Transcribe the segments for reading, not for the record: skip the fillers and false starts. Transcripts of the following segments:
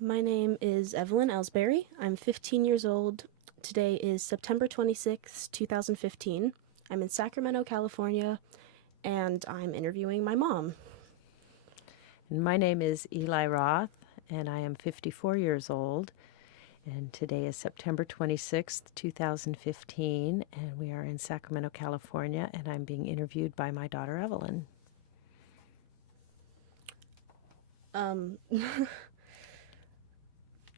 My name is Evelyn Elsberry. I'm 15 years old. Today is September 26th, 2015. I'm in Sacramento, California, and I'm interviewing my mom. And my name is Eli Roth, and I am 54 years old. And today is September 26th, 2015, and we are in Sacramento, California, and I'm being interviewed by my daughter Evelyn. I don't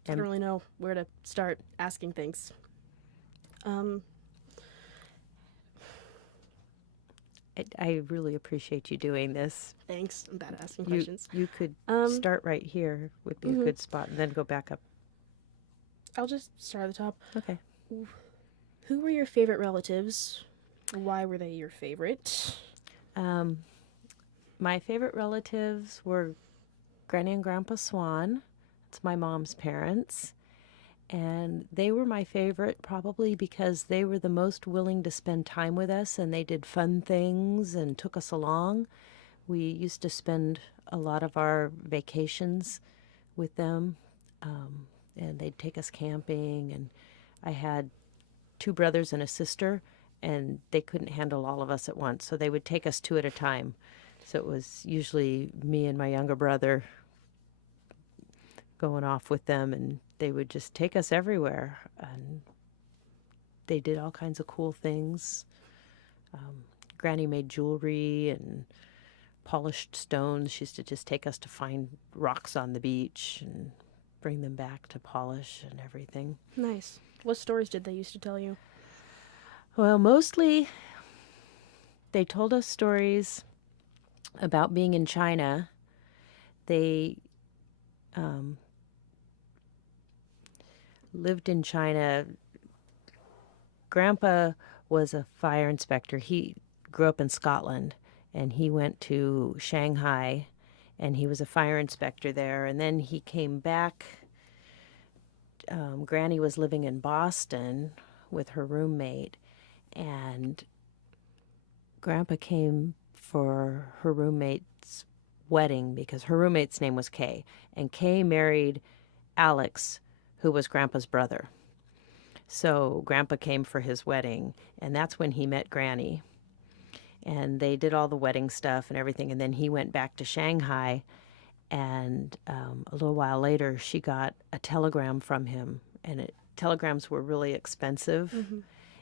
And really know where to start asking things. Um, I really appreciate you doing this. Thanks. I'm bad at asking You questions. you could Um, start right here would be a mhm. good spot, and then go back up. I'll just start at the top. Okay. Who were your favorite relatives? Why were they your favorite? Um, my favorite relatives were Granny and Grandpa Swan. It's my mom's parents. And they were my favorite probably because they were the most willing to spend time with us and they did fun things and took us along. We used to spend a lot of our vacations with them, and they'd take us camping. And I had two brothers and a sister, and they couldn't handle all of us at once, so they would take us two at a time. So it was usually me and my younger brother going off with them, and they would just take us everywhere. And they did all kinds of cool things. Granny made jewelry and polished stones. She used to just take us to find rocks on the beach and bring them back to polish and everything. Nice. What stories did they used to tell you? Well, mostly they told us stories about being in China. They lived in China. Grandpa was a fire inspector. He grew up in Scotland, and he went to Shanghai, and he was a fire inspector there. And then he came back. Granny was living in Boston with her roommate, and Grandpa came for her roommate's wedding because her roommate's name was Kay, and Kay married Alex, who was Grandpa's brother. So Grandpa came for his wedding, and that's when he met Granny. And they did all the wedding stuff and everything, and then he went back to Shanghai. And a little while later, she got a telegram from him, and telegrams were really expensive, Mm-hmm.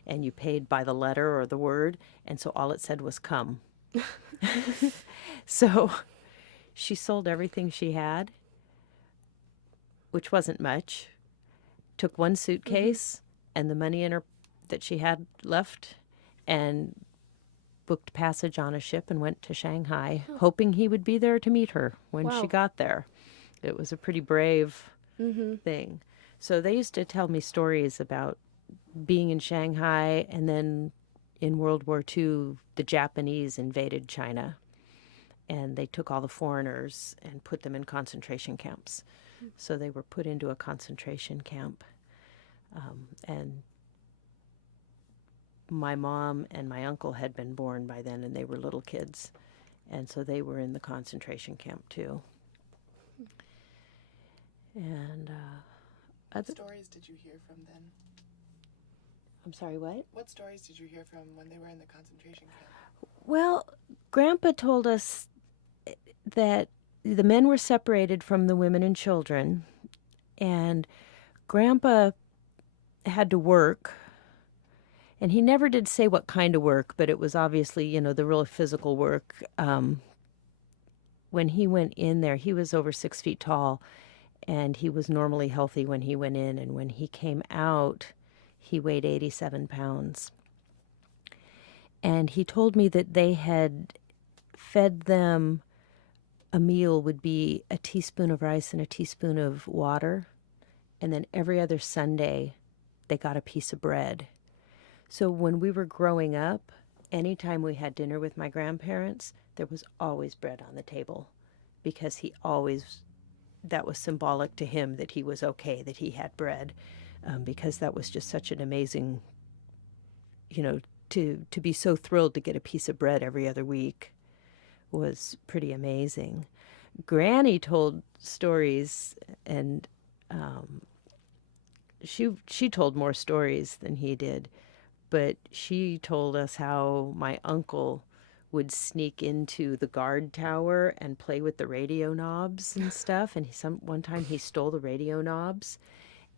and you paid by the letter or the word, and so all it said was "come." So she sold everything she had, which wasn't much, took one Mm-hmm. suitcase and the money in her that she had left, and booked passage on a ship and went to Shanghai, hoping he would be there to meet her when she Wow. got there. It was a pretty brave Mm-hmm. thing. So they used to tell me stories about being in Shanghai, and then in World War II, the Japanese invaded China, and they took all the foreigners and put them in concentration camps. So they were put into a concentration camp. And my mom and my uncle had been born by then, and they were little kids. And so they were in the concentration camp too. And What stories did you hear from then? I'm sorry, what? What stories did you hear from when they were in the concentration camp? Well, Grandpa told us that the men were separated from the women and children, and Grandpa had to work. And he never did say what kind of work, but it was obviously, the real physical work. When he went in there, he was over 6 feet tall, and he was normally healthy when he went in. And when he came out, he weighed 87 pounds. And he told me that they had fed them, a meal would be a teaspoon of rice and a teaspoon of water. And then every other Sunday, they got a piece of bread. So when we were growing up, anytime we had dinner with my grandparents, there was always bread on the table, because that was symbolic to him that he was okay, that he had bread, because that was just such an amazing, to be so thrilled to get a piece of bread every other week was pretty amazing. Granny told stories, and she told more stories than he did, but she told us how my uncle would sneak into the guard tower and play with the radio knobs and stuff. And one time he stole the radio knobs,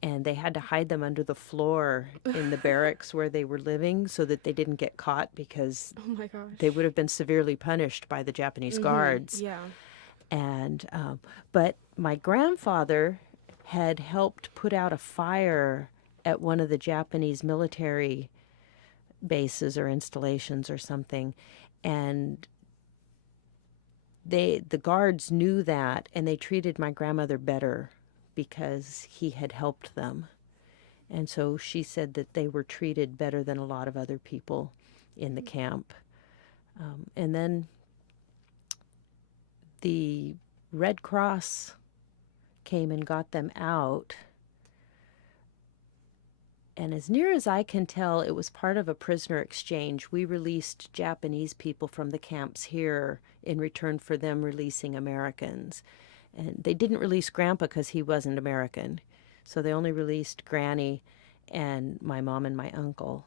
and they had to hide them under the floor in the barracks where they were living so that they didn't get caught, because Oh my gosh. they would have been severely punished by the Japanese guards. Yeah. And but my grandfather had helped put out a fire at one of the Japanese military bases or installations or something, and the guards knew that, and they treated my grandmother better because he had helped them. And so she said that they were treated better than a lot of other people in the camp. And then the Red Cross came and got them out. And as near as I can tell, it was part of a prisoner exchange. We released Japanese people from the camps here in return for them releasing Americans. And they didn't release Grandpa because he wasn't American. So they only released Granny and my mom and my uncle.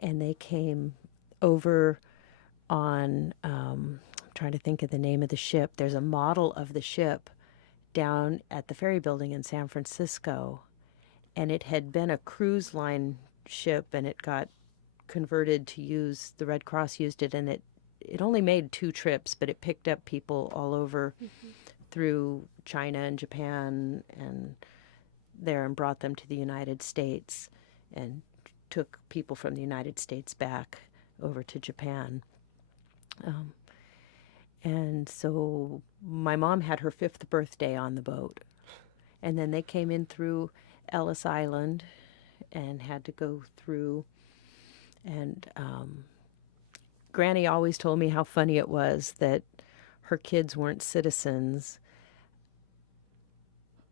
And they came over on, I'm trying to think of the name of the ship. There's a model of the ship down at the ferry building in San Francisco. And it had been a cruise line ship, and it got converted to use, the Red Cross used it, and it only made 2 trips, but it picked up people all over through China and Japan and there, and brought them to the United States, and took people from the United States back over to Japan. And so my mom had her 5th birthday on the boat. And then they came in through Ellis Island and had to go through. And Granny always told me how funny it was that her kids weren't citizens.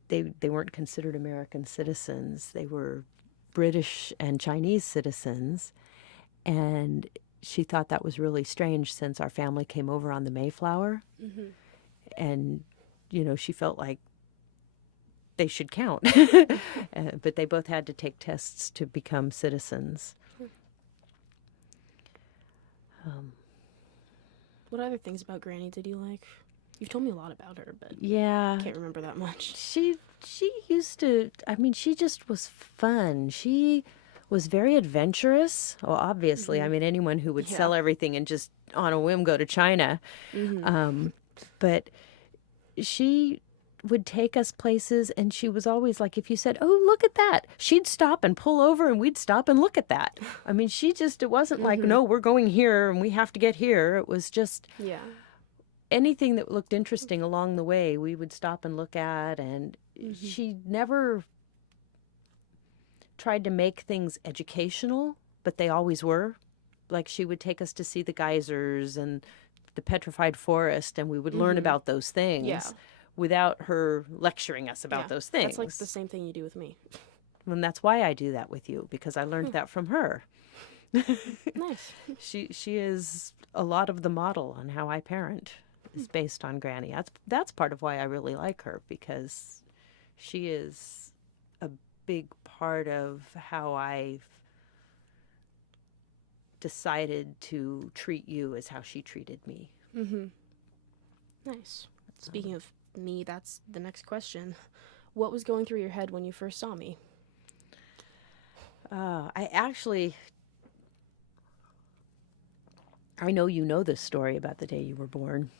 They weren't considered American citizens. They were British and Chinese citizens. And she thought that was really strange, since our family came over on the Mayflower. And, she felt like they should count. But they both had to take tests to become citizens. What other things about Granny did you like? You've told me a lot about her, but Yeah. I can't remember that much. She used to, she just was fun. She was very adventurous. Well, obviously, anyone who would sell everything and just on a whim go to China. But she would take us places, and she was always like, if you said, "Oh, look at that," she'd stop and pull over, and we'd stop and look at that. It wasn't like, "No, we're going here and we have to get here." It was just anything that looked interesting along the way, we would stop and look at. And she never tried to make things educational, but they always were. Like, she would take us to see the geysers and the petrified forest, and we would learn about those things without her lecturing us about those things. That's like the same thing you do with me. And that's why I do that with you, because I learned that from her. Nice. She is a lot of the model on how I parent is based on Granny. That's part of why I really like her, because she is a big part of how I've decided to treat you, as how she treated me. Nice. Speaking of me, that's the next question. What was going through your head when you first saw me? I know you know this story about the day you were born.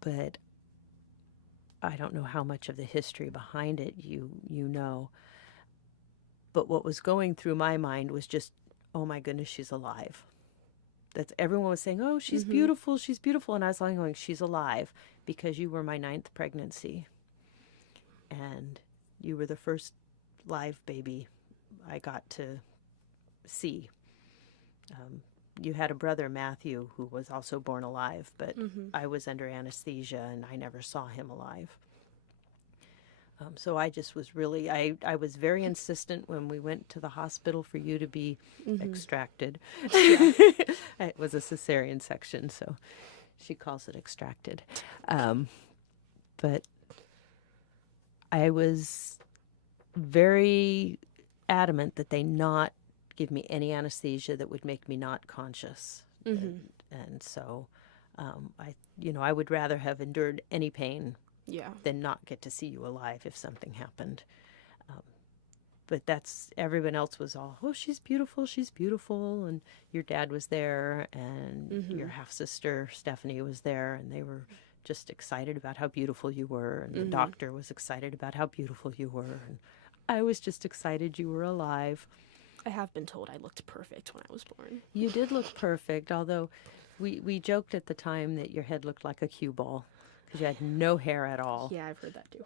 But I don't know how much of the history behind it you know. But what was going through my mind was just, oh my goodness, she's alive. Everyone was saying, "Oh, she's beautiful, she's beautiful." And I was going, she's alive, because you were my 9th pregnancy. And you were the first live baby I got to see. You had a brother, Matthew, who was also born alive, but I was under anesthesia and I never saw him alive. So I just was really, I was very insistent when we went to the hospital for you to be extracted. It was a cesarean section, so she calls it extracted. But I was very adamant that they not give me any anesthesia that would make me not conscious. And so I would rather have endured any pain Yeah. than not get to see you alive if something happened. But everyone else was all, oh, she's beautiful. And your dad was there, and your half-sister, Stephanie, was there, and they were just excited about how beautiful you were, and the doctor was excited about how beautiful you were, and I was just excited you were alive. I have been told I looked perfect when I was born. You did look perfect, although we joked at the time that your head looked like a cue ball because you had no hair at all. Yeah, I've heard that too.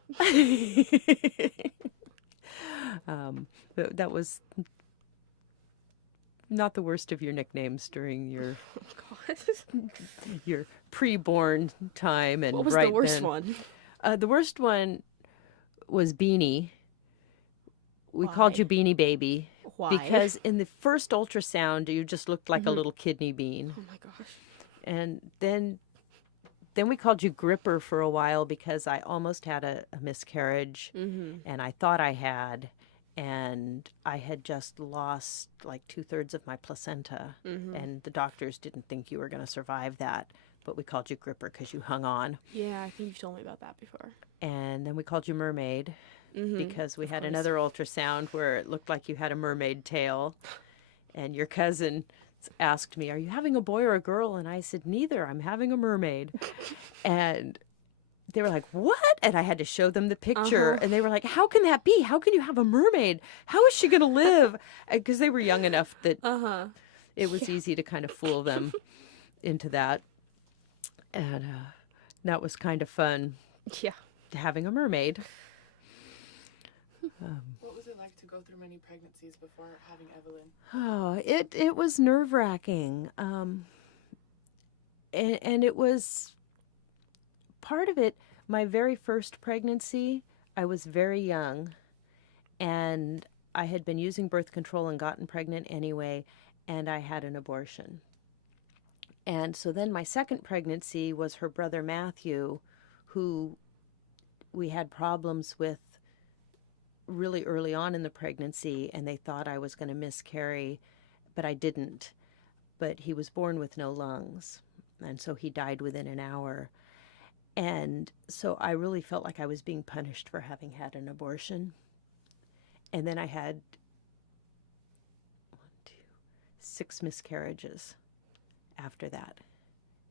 That was not the worst of your nicknames during your your pre-born time. And What was right the worst then, one? The worst one was Beanie. We called you Beanie Baby. Why? Because in the first ultrasound, you just looked like a little kidney bean. Oh my gosh. And then we called you Gripper for a while because I almost had a miscarriage, and I thought I had, and I had just lost like 2/3 of my placenta, and the doctors didn't think you were going to survive that, but we called you Gripper because you hung on. Yeah, I think you've told me about that before. And then we called you Mermaid because we had another ultrasound where it looked like you had a mermaid tail, and your cousin asked me, are you having a boy or a girl? And I said, neither. I'm having a mermaid. And they were like, what? And I had to show them the picture. And they were like, how can that be? How can you have a mermaid? How is she going to live? Because they were young enough that it was easy to kind of fool them into that. And that was kind of fun. Yeah. Having a mermaid. What was it like to go through many pregnancies before having Evelyn? Oh, it was nerve-wracking. And it was part of it. My very first pregnancy, I was very young, and I had been using birth control and gotten pregnant anyway, and I had an abortion. And so then my second pregnancy was her brother Matthew, who we had problems with really early on in the pregnancy, and they thought I was going to miscarry, but I didn't. But he was born with no lungs, and so he died within an hour. And so I really felt like I was being punished for having had an abortion. And then I had 6 miscarriages after that.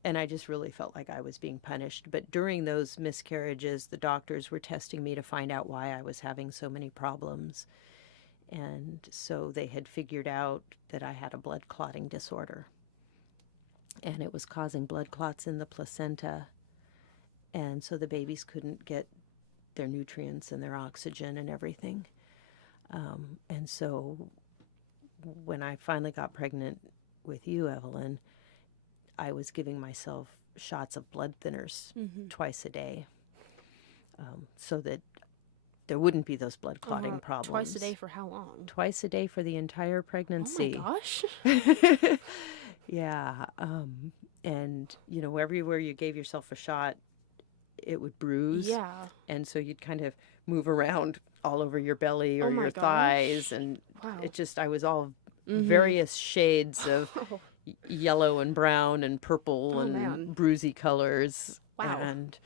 And I just really felt like I was being punished. But during those miscarriages, the doctors were testing me to find out why I was having so many problems. And so they had figured out that I had a blood clotting disorder. And it was causing blood clots in the placenta. And so the babies couldn't get their nutrients and their oxygen and everything. And so when I finally got pregnant with you, Evelyn, I was giving myself shots of blood thinners twice a day, so that there wouldn't be those blood clotting problems. Twice a day for how long? Twice a day for the entire pregnancy. Oh my gosh. Yeah. And, everywhere you gave yourself a shot, it would bruise. Yeah. And so you'd kind of move around all over your belly or Oh my your gosh. thighs. And Wow. I was all various shades of yellow and brown and purple and man. bruisey colors. Wow. And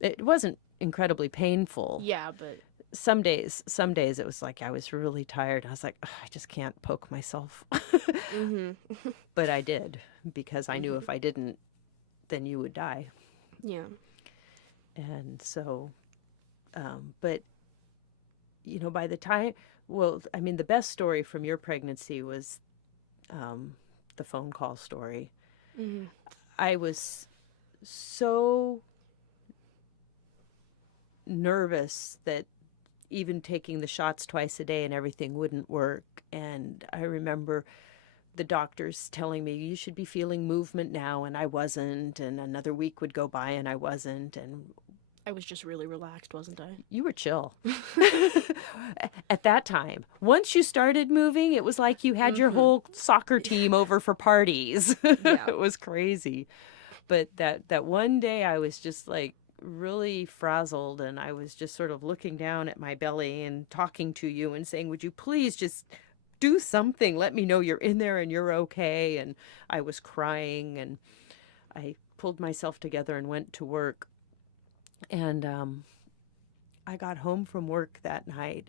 it wasn't incredibly painful. Yeah, but Some days it was like I was really tired. I was like, "Ugh, I just can't poke myself." But I did, because I knew if I didn't, then you would die. yeah. And so, but, by the time, the best story from your pregnancy was the phone call story. I was so nervous that even taking the shots twice a day and everything wouldn't work. And I remember the doctors telling me, you should be feeling movement now, and I wasn't. And another week would go by and I wasn't. And I was just really relaxed, wasn't I? you were chill at that time. Once you started moving, it was like you had your whole soccer team over for parties. Yeah. It was crazy. But that one day I was just like really frazzled, and I was just sort of looking down at my belly and talking to you and saying, would you please just do something? Let me know you're in there and you're okay. And I was crying, and I pulled myself together and went to work. And I got home from work that night,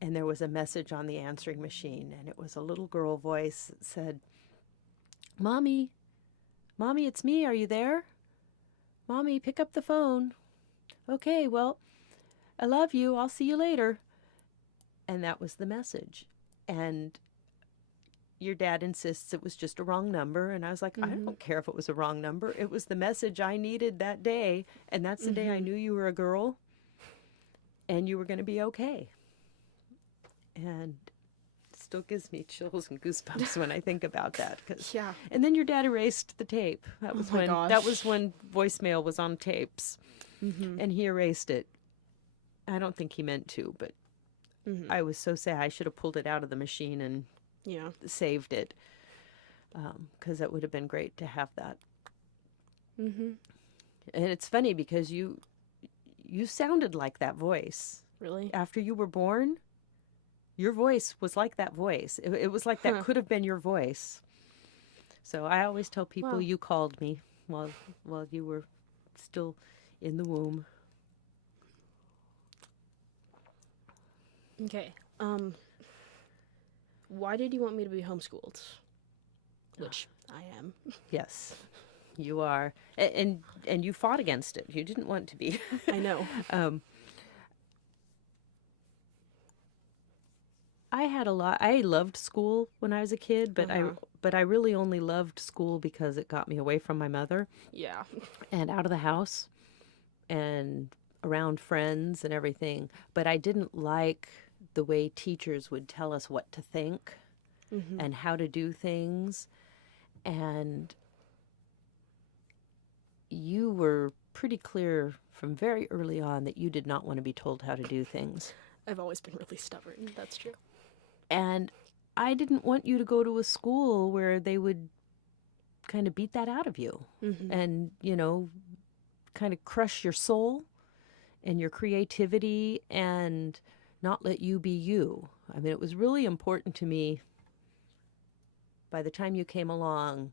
and there was a message on the answering machine, and it was a little girl voice that said, Mommy, Mommy, it's me. Are you there? Mommy, pick up the phone. Okay, well, I love you. I'll see you later. And that was the message. And your dad insists it was just a wrong number. And I was like, I don't care if it was a wrong number. It was the message I needed that day. And that's the day I knew you were a girl and you were going to be okay. And it still gives me chills and goosebumps when I think about that. Yeah. And then your dad erased the tape. That was when gosh. that was when voicemail was on tapes. And he erased it. I don't think he meant to, but I was so sad. I should have pulled it out of the machine and saved it, because that would have been great to have that. And it's funny because you sounded like that voice. Really? After you were born, your voice was like that voice. It was like that could have been your voice. So I always tell people, Wow. you called me while you were still in the womb. Okay. Why did you want me to be homeschooled? Which I am. Yes, you are. And you fought against it. You didn't want to be. I know. I loved school when I was a kid, but I really only loved school because it got me away from my mother Yeah. and out of the house and around friends and everything. But I didn't like the way teachers would tell us what to think and how to do things. And you were pretty clear from very early on that you did not want to be told how to do things. I've always been really stubborn. That's true. And I didn't want you to go to a school where they would kind of beat that out of you and, kind of crush your soul and your creativity and not let you be you. I mean, it was really important to me by the time you came along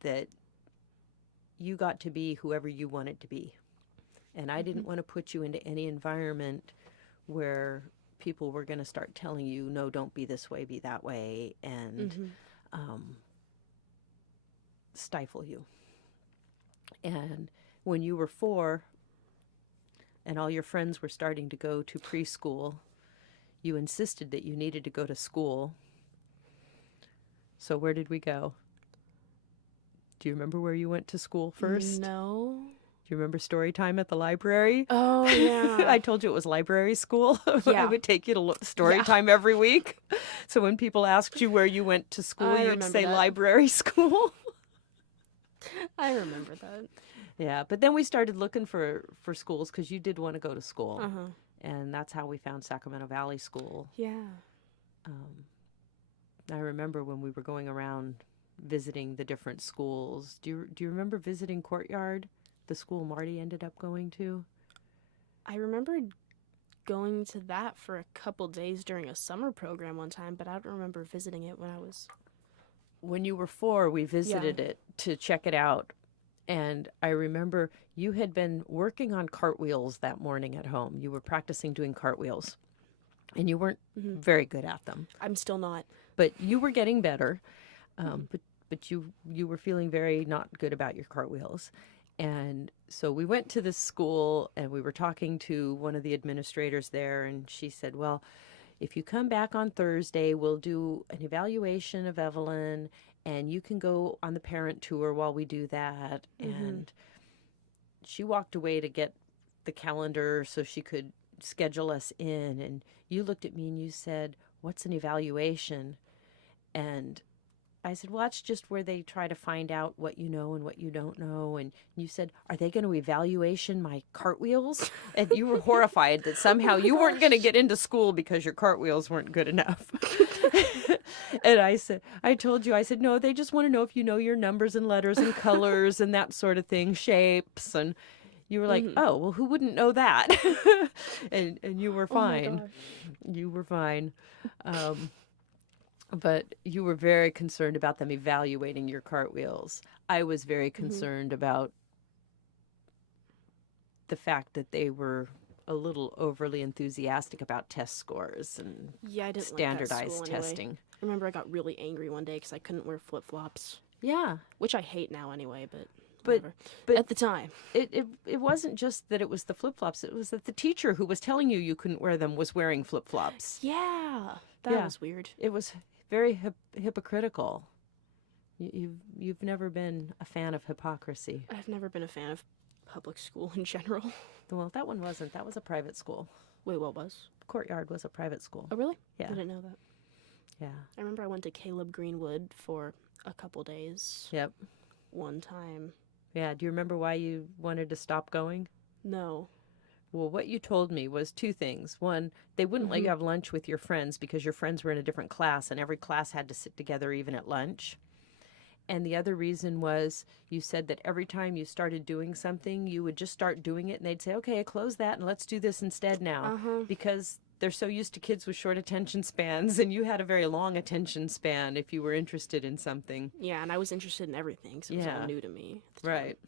that you got to be whoever you wanted to be. And I didn't want to put you into any environment where people were going to start telling you, no, don't be this way, be that way, and stifle you. And when you were 4 and all your friends were starting to go to preschool, you insisted that you needed to go to school. So where did we go? Do you remember where you went to school first? No. Do you remember story time at the library? Oh, yeah. I told you it was library school. Yeah. I would take you to story time every week. So when people asked you where you went to school, I you'd remember say that. library school. I remember that. Yeah, but then we started looking for schools because you did want to go to school. Uh-huh. And that's how we found Sacramento Valley School. Yeah. I remember when we were going around visiting the different schools. Do you remember visiting Courtyard, the school Marty ended up going to? I remember going to that for a couple days during a summer program one time, but I don't remember visiting it when I was... When you were 4, we visited it to check it out. And I remember you had been working on cartwheels that morning at home. You were practicing doing cartwheels. And you weren't very good at them. I'm still not. But you were getting better. But you were feeling very not good about your cartwheels. And so we went to this school and we were talking to one of the administrators there. And she said, well, if you come back on Thursday, we'll do an evaluation of Evelyn and you can go on the parent tour while we do that. And she walked away to get the calendar so she could schedule us in. And you looked at me and you said, what's an evaluation? And I said, well, that's just where they try to find out what you know and what you don't know. And you said, are they going to evaluation my cartwheels? And you were horrified that somehow you weren't going to get into school because your cartwheels weren't good enough. And I told you, no, they just want to know if you know your numbers and letters and colors and that sort of thing, shapes. And You were like, oh, well, who wouldn't know that? and you were Oh my fine. gosh. You were fine. But you were very concerned about them evaluating your cartwheels. I was very concerned about the fact that they were a little overly enthusiastic about test scores and Yeah, I didn't like that standardized school anyway. testing. I remember I got really angry one day because I couldn't wear flip-flops, Yeah. which I hate now anyway, but But whatever. but At the time. it wasn't just that it was the flip-flops. It was that the teacher who was telling you couldn't wear them was wearing flip-flops. Yeah, that Yeah. was weird. It was very hypocritical. You've never been a fan of hypocrisy. I've never been a fan of public school in general. Well, that one wasn't. That was a private school. Wait, what was? Courtyard was a private school. Oh, really? Yeah. I didn't know that. Yeah. I remember I went to Caleb Greenwood for a couple days Yep. one time. Yeah. Do you remember why you wanted to stop going? No. Well, what you told me was two things. One, they wouldn't let you have lunch with your friends because your friends were in a different class and every class had to sit together even at lunch. And the other reason was you said that every time you started doing something, you would just start doing it and they'd say, okay, close that and let's do this instead now. Because they're so used to kids with short attention spans and you had a very long attention span if you were interested in something. Yeah, and I was interested in everything, so it was Yeah. all new to me. At the time. Right.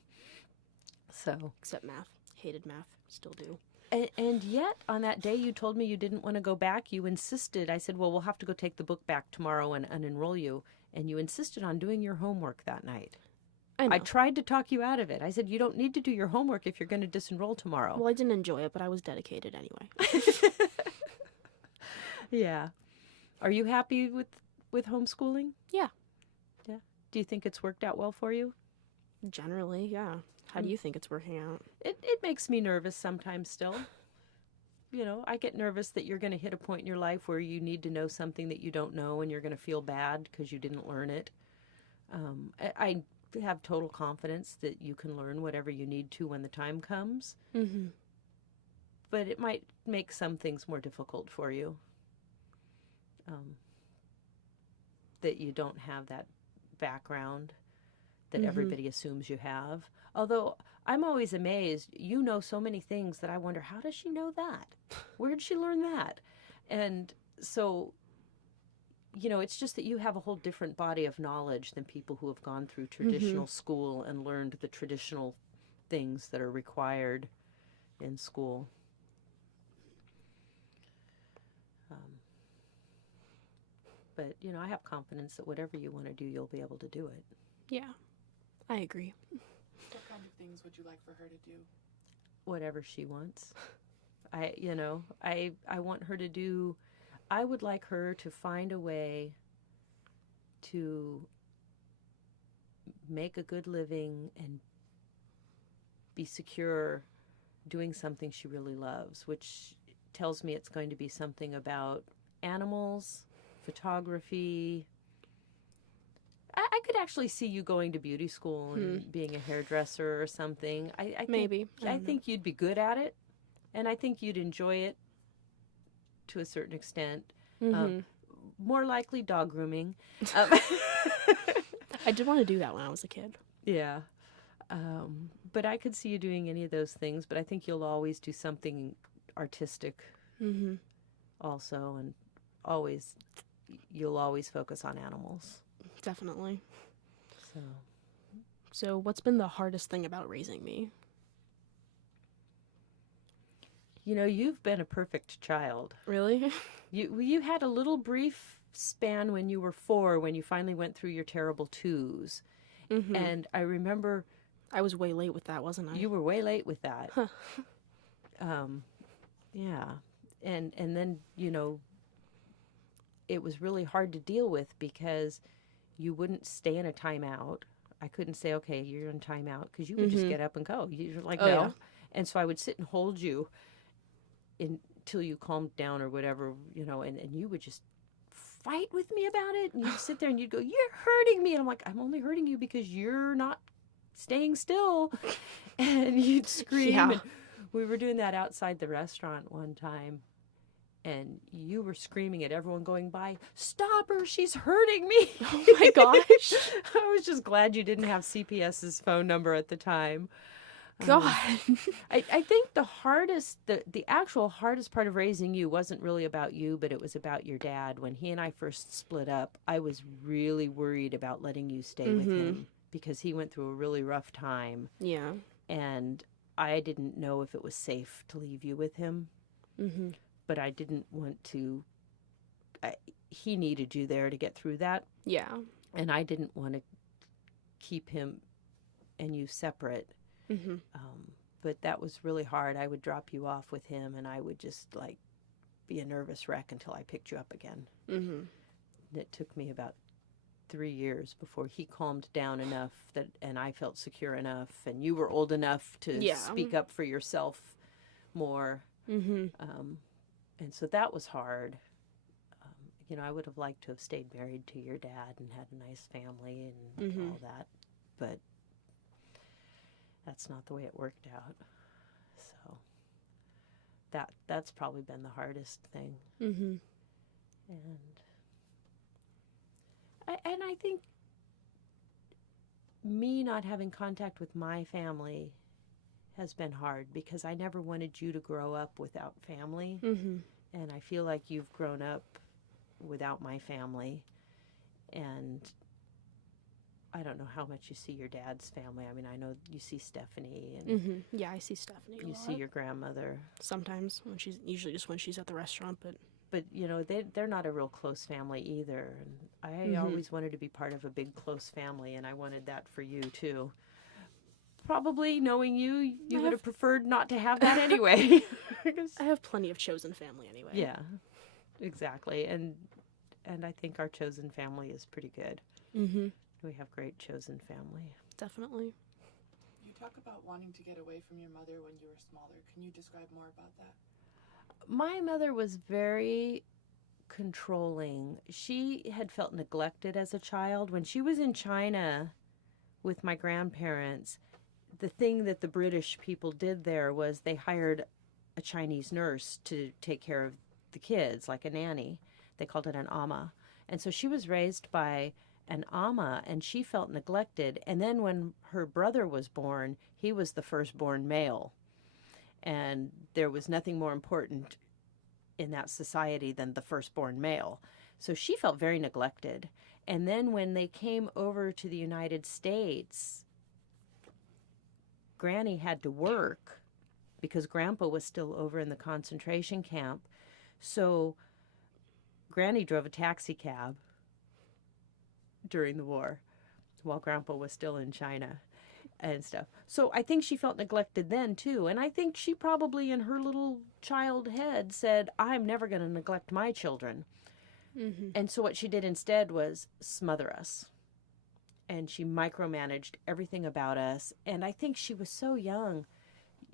So. Except math. Hated math. Still do. And yet, on that day, you told me you didn't want to go back. You insisted. I said, well, we'll have to go take the book back tomorrow and unenroll you. And you insisted on doing your homework that night. I know. I tried to talk you out of it. I said, you don't need to do your homework if you're going to disenroll tomorrow. Well, I didn't enjoy it, but I was dedicated anyway. Yeah. Are you happy with homeschooling? Yeah. Yeah. Do you think it's worked out well for you? Generally, yeah. How do you think it's working out? It makes me nervous sometimes still. You know, I get nervous that you're going to hit a point in your life where you need to know something that you don't know and you're going to feel bad because you didn't learn it. I have total confidence that you can learn whatever you need to when the time comes. Mm-hmm. But it might make some things more difficult for you. That you don't have that background that everybody assumes you have. Although I'm always amazed, you know so many things that I wonder, how does she know that? Where did she learn that? And so, you know, it's just that you have a whole different body of knowledge than people who have gone through traditional school and learned the traditional things that are required in school. But, you know, I have confidence that whatever you want to do, you'll be able to do it. Yeah, I agree. What kind of things would you like for her to do? Whatever she wants. I want her to do, I would like her to find a way to make a good living and be secure doing something she really loves, which tells me it's going to be something about animals, photography. I could actually see you going to beauty school and being a hairdresser or something. Maybe. I think you'd be good at it, and I think you'd enjoy it to a certain extent. More likely dog grooming. I did want to do that when I was a kid. Yeah. But I could see you doing any of those things, but I think you'll always do something artistic also, and you'll always focus on animals. Definitely. So, So what's been the hardest thing about raising me? you know, you've been a perfect child. Really? You had a little brief span when you were 4 when you finally went through your terrible 2s. And I remember I was way late with that, wasn't I? you were way late with that. Yeah. And then, you know, it was really hard to deal with because you wouldn't stay in a timeout. I couldn't say, okay, you're in timeout, because you would just get up and go. You're like, Oh, no. yeah. And so I would sit and hold you until you calmed down or whatever, you know, and you would just fight with me about it. And you'd sit there and you'd go, you're hurting me. And I'm like, I'm only hurting you because you're not staying still. And you'd scream. Yeah. And we were doing that outside the restaurant one time. And you were screaming at everyone going by, stop her, she's hurting me. Oh my gosh. I was just glad you didn't have CPS's phone number at the time. God. I think the actual hardest part of raising you wasn't really about you, but it was about your dad. When he and I first split up, I was really worried about letting you stay with him because he went through a really rough time, Yeah. and I didn't know if it was safe to leave you with him. Mm-hmm. But I didn't want to. He needed you there to get through that, Yeah. and I didn't want to keep him and you separate. Mm-hmm. But that was really hard. I would drop you off with him, and I would just like be a nervous wreck until I picked you up again. Mm-hmm. It took me about 3 years before he calmed down enough and I felt secure enough, and you were old enough to speak up for yourself more. Mm-hmm. And so that was hard. I would have liked to have stayed married to your dad and had a nice family and all that, but that's not the way it worked out. So that's probably been the hardest thing. Mm-hmm. And I think me not having contact with my family has been hard because I never wanted you to grow up without family. Mm-hmm. And I feel like you've grown up without my family. And I don't know how much you see your dad's family. I mean, I know you see Stephanie and Mm-hmm. Yeah, I see Stephanie. you see your grandmother. Sometimes usually just when she's at the restaurant, but they're not a real close family either. And I always wanted to be part of a big close family, and I wanted that for you too. Probably knowing you would have preferred not to have that anyway. I have plenty of chosen family anyway. Yeah, exactly. And I think our chosen family is pretty good. Mm-hmm. We have great chosen family. Definitely. You talk about wanting to get away from your mother when you were smaller. Can you describe more about that? My mother was very controlling. She had felt neglected as a child. When she was in China with my grandparents, the thing that the British people did there was they hired a Chinese nurse to take care of the kids, like a nanny. They called it an ama. And so she was raised by an ama, and she felt neglected. And then when her brother was born, he was the firstborn male. And there was nothing more important in that society than the firstborn male. So she felt very neglected. And then when they came over to the United States, Granny had to work because Grandpa was still over in the concentration camp. So Granny drove a taxi cab during the war while Grandpa was still in China and stuff. So I think she felt neglected then too. And I think she probably in her little child head said, I'm never going to neglect my children. Mm-hmm. And so what she did instead was smother us. And she micromanaged everything about us. And I think she was so young.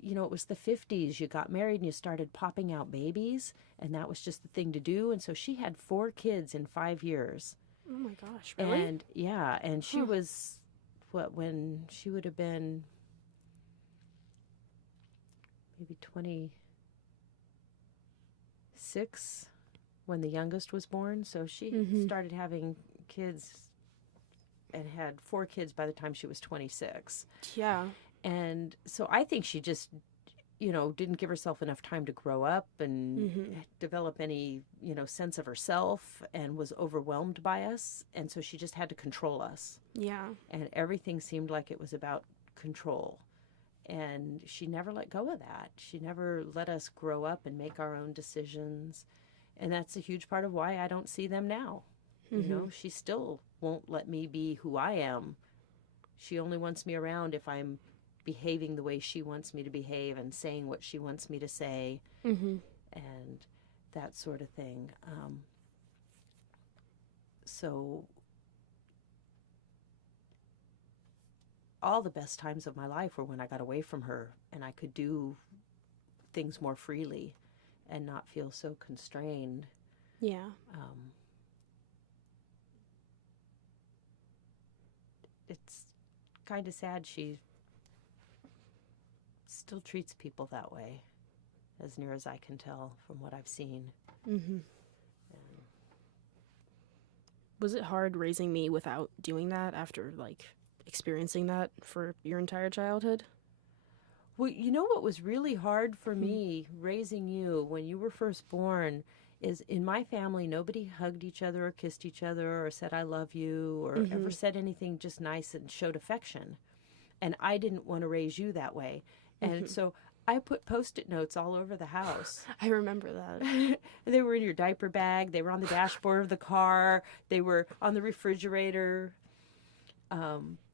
It was the 50s. You got married and you started popping out babies. And that was just the thing to do. And so she had 4 kids in 5 years. Oh my gosh, really? And yeah, and she was, when she would have been maybe 26 when the youngest was born. So she started having kids and had 4 kids by the time she was 26. Yeah. And so I think she just, didn't give herself enough time to grow up and develop any, sense of herself, and was overwhelmed by us. And so she just had to control us. Yeah. And everything seemed like it was about control. And she never let go of that. She never let us grow up and make our own decisions. And that's a huge part of why I don't see them now. She still won't let me be who I am. She only wants me around if I'm behaving the way she wants me to behave and saying what she wants me to say, and that sort of thing. So all the best times of my life were when I got away from her and I could do things more freely and not feel so constrained. Yeah. It's kind of sad she still treats people that way, as near as I can tell from what I've seen. Mm-hmm. Was it hard raising me without doing that after, experiencing that for your entire childhood? Well, you know what was really hard for me raising you when you were first born is in my family, nobody hugged each other or kissed each other or said, I love you, or ever said anything just nice and showed affection. And I didn't want to raise you that way. And so I put Post-it notes all over the house. I remember that. They were in your diaper bag. They were on the dashboard of the car. They were on the refrigerator.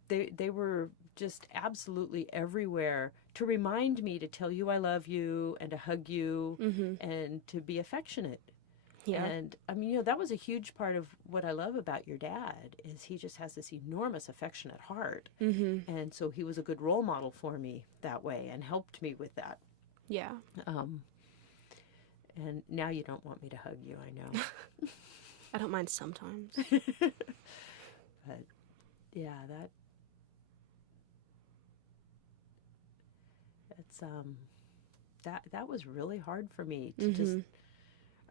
They were just absolutely everywhere to remind me to tell you I love you and to hug you and to be affectionate. Yeah. And I mean, you know, that was a huge part of what I love about your dad is he just has this enormous affectionate heart. And so he was a good role model for me that way and helped me with that. Yeah. And now you don't want me to hug you, I know. I don't mind sometimes. But yeah, that was really hard for me to just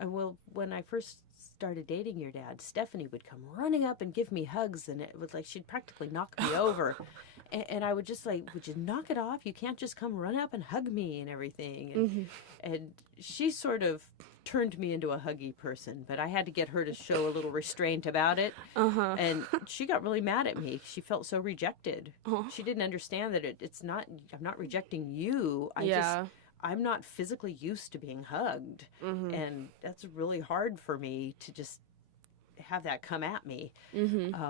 well, when I first started dating your dad, Stephanie would come running up and give me hugs, and it was like she'd practically knock me over. And I would just like, would you knock it off? You can't just come run up and hug me and everything. And she sort of turned me into a huggy person, but I had to get her to show a little restraint about it. And she got really mad at me. She felt so rejected. She didn't understand that it's not, I'm not rejecting you. I'm not physically used to being hugged. And that's really hard for me to just have that come at me. And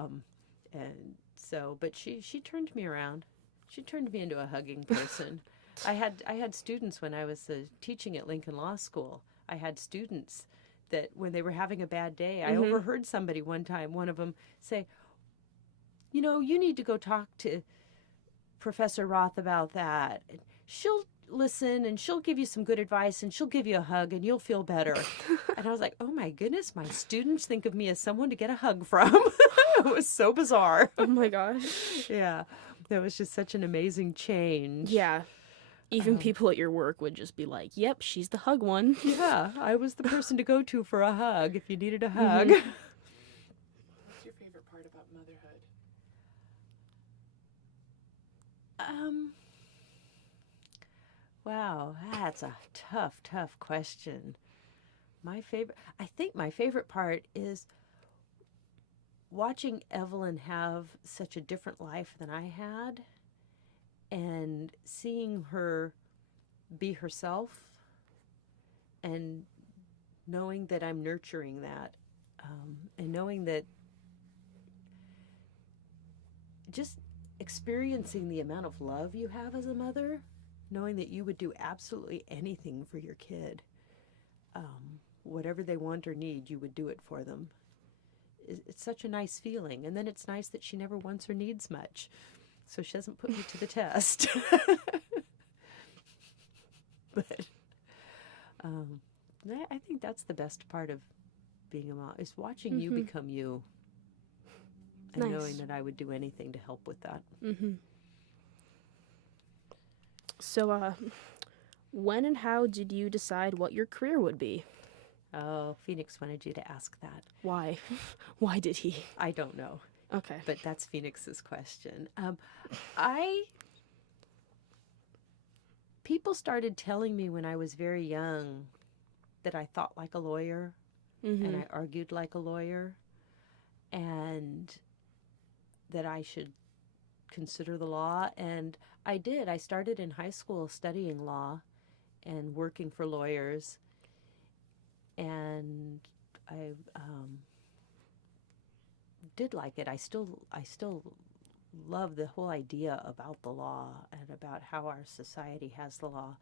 so, but she turned me around. She turned me into a hugging person. I had students when I was teaching at Lincoln Law School. I had students that when they were having a bad day, I overheard somebody one time, one of them say, you know, you need to go talk to Professor Roth about that. She'll listen and she'll give you some good advice and she'll give you a hug and you'll feel better. And I was like, oh my goodness, my students think of me as someone to get a hug from. It was so bizarre. Oh my gosh. Yeah, that was just such an amazing change. Yeah. Even people at your work would just be like, yep, she's the hug one. Yeah, I was the person to go to for a hug if you needed a hug. What's your favorite part about motherhood? Wow, that's a tough question. I think my favorite part is watching Evelyn have such a different life than I had and seeing her be herself and knowing that I'm nurturing that and knowing that just experiencing the amount of love you have as a mother, knowing that you would do absolutely anything for your kid. Whatever they want or need, you would do it for them. It's such a nice feeling. And then it's nice that she never wants or needs much, so she doesn't put me to the test. But I think that's the best part of being a mom, is watching you become you and knowing that I would do anything to help with that. So, when and how did you decide what your career would be? Oh, Phoenix wanted you to ask that. Why? Why did he? I don't know. Okay. But that's Phoenix's question. People started telling me when I was very young that I thought like a lawyer and I argued like a lawyer and that I should consider the law. And I did. I started in high school studying law and working for lawyers. And I did like it. I still love the whole idea about the law and about how our society has the law.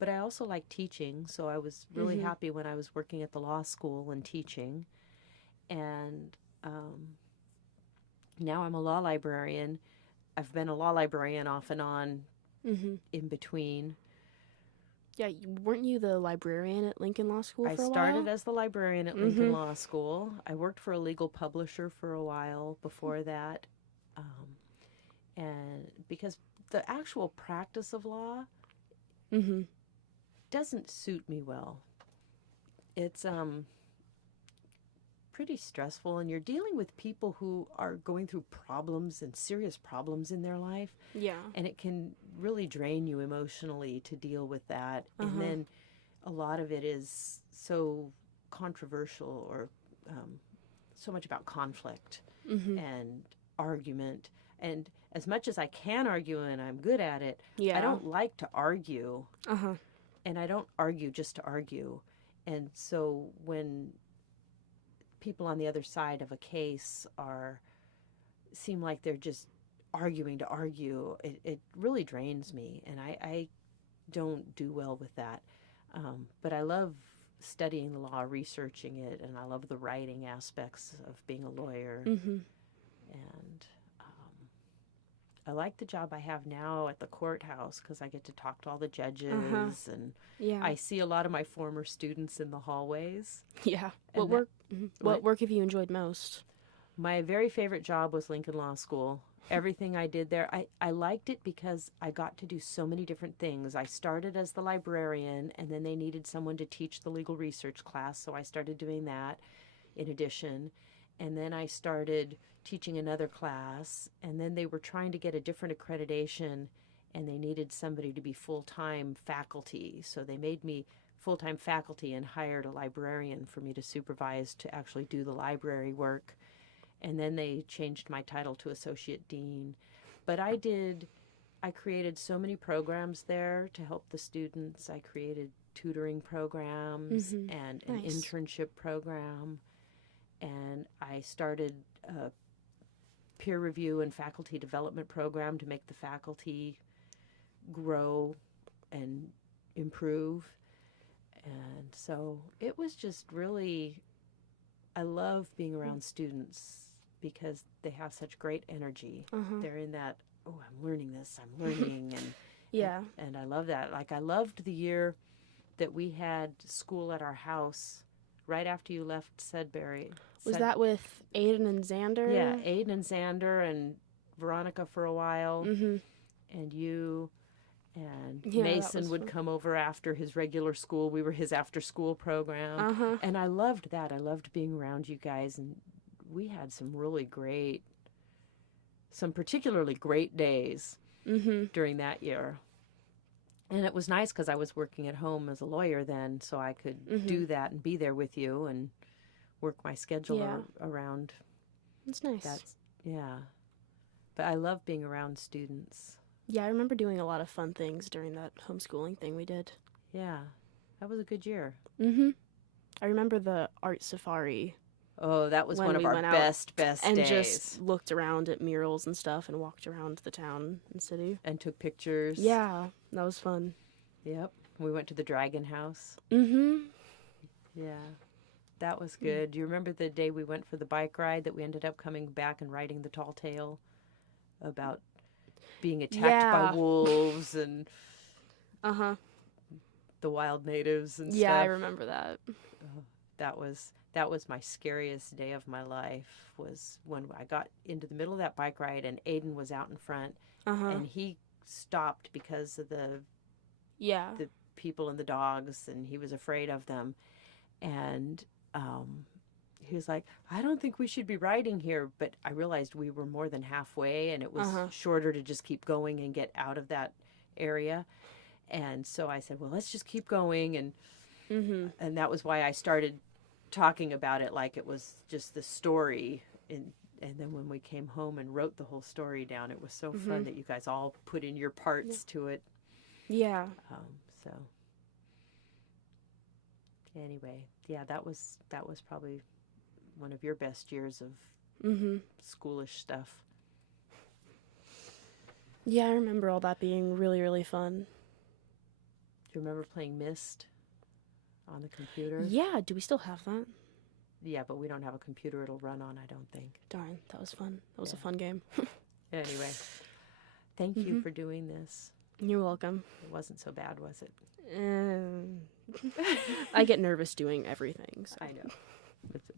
But I also like teaching, so I was really happy when I was working at the law school and teaching. And now I'm a law librarian. I've been a law librarian off and on in between. Yeah, weren't you the librarian at Lincoln Law School for a while? I started as the librarian at Lincoln Law School. I worked for a legal publisher for a while before that. And because the actual practice of law doesn't suit me well. It's pretty stressful, and you're dealing with people who are going through problems and serious problems in their life. Yeah. And it can really drain you emotionally to deal with that. And then a lot of it is so controversial, or so much about conflict and argument. And as much as I can argue and I'm good at it, Yeah. I don't like to argue. Uh-huh. And I don't argue just to argue. And so when people on the other side of a case seem like they're just arguing to argue, it really drains me, and I don't do well with that. But I love studying the law, researching it, and I love the writing aspects of being a lawyer. And I like the job I have now at the courthouse because I get to talk to all the judges, and Yeah. I see a lot of my former students in the hallways. Yeah. And What work have you enjoyed most? My very favorite job was Lincoln Law School. Everything I did there, I liked it because I got to do so many different things. I started as the librarian, and then they needed someone to teach the legal research class, so I started doing that in addition. And then I started teaching another class, and then they were trying to get a different accreditation, and they needed somebody to be full-time faculty. So they made me full-time faculty and hired a librarian for me to supervise to actually do the library work. And then they changed my title to associate dean. But I created so many programs there to help the students. I created tutoring programs and an Nice. internship program. And I started a peer review and faculty development program to make the faculty grow and improve. And so it was just really, I love being around students because they have such great energy. They're in that, oh, I'm learning this, I'm learning. And Yeah. and I love that. Like, I loved the year that we had school at our house right after you left Sudbury. Was that with Aiden and Xander? Yeah, Aiden and Xander and Veronica for a while, Mm-hmm. and you and Yeah, that Mason was would fun. come over after his regular school. We were his after-school program, Uh-huh. and I loved that. I loved being around you guys, and we had some particularly great days during that year. And it was nice because I was working at home as a lawyer then, so I could do that and be there with you and work my schedule Yeah. around. That's nice. Yeah. But I love being around students. Yeah, I remember doing a lot of fun things during that homeschooling thing we did. Yeah. That was a good year. I remember the art safari Oh, that was when one of we our went out best and days. just looked around at murals and stuff and walked around the town and city. And took pictures. Yeah, that was fun. Yep. We went to the Dragon House. Mm-hmm. Yeah. That was good. Do you remember the day we went for the bike ride that we ended up coming back and writing the tall tale about being attacked Yeah. by wolves and Uh-huh. the wild natives and Yeah, I stuff? remember that. That was my scariest day of my life, was when I got into the middle of that bike ride and Aiden was out in front and he stopped because of the Yeah. people and the dogs, and he was afraid of them. And he was like, I don't think we should be riding here. But I realized we were more than halfway, and it was shorter to just keep going and get out of that area. And so I said, well, let's just keep going. And that was why I started talking about it like it was just the story. And then when we came home and wrote the whole story down, it was so fun that you guys all put in your parts to it. Yeah. So anyway, yeah, that was probably one of your best years of schoolish stuff. Yeah, I remember all that being really, really fun. Do you remember playing Myst on the computer? Yeah, do we still have that? Yeah, but we don't have a computer it'll run on, I don't think. Darn, that was fun. That was a fun game. Anyway, thank you for doing this. You're welcome. It wasn't so bad, was it? I get nervous doing everything. So. I know.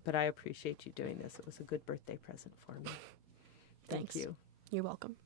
But I appreciate you doing this. It was a good birthday present for me. Thank Thanks. you. You're welcome.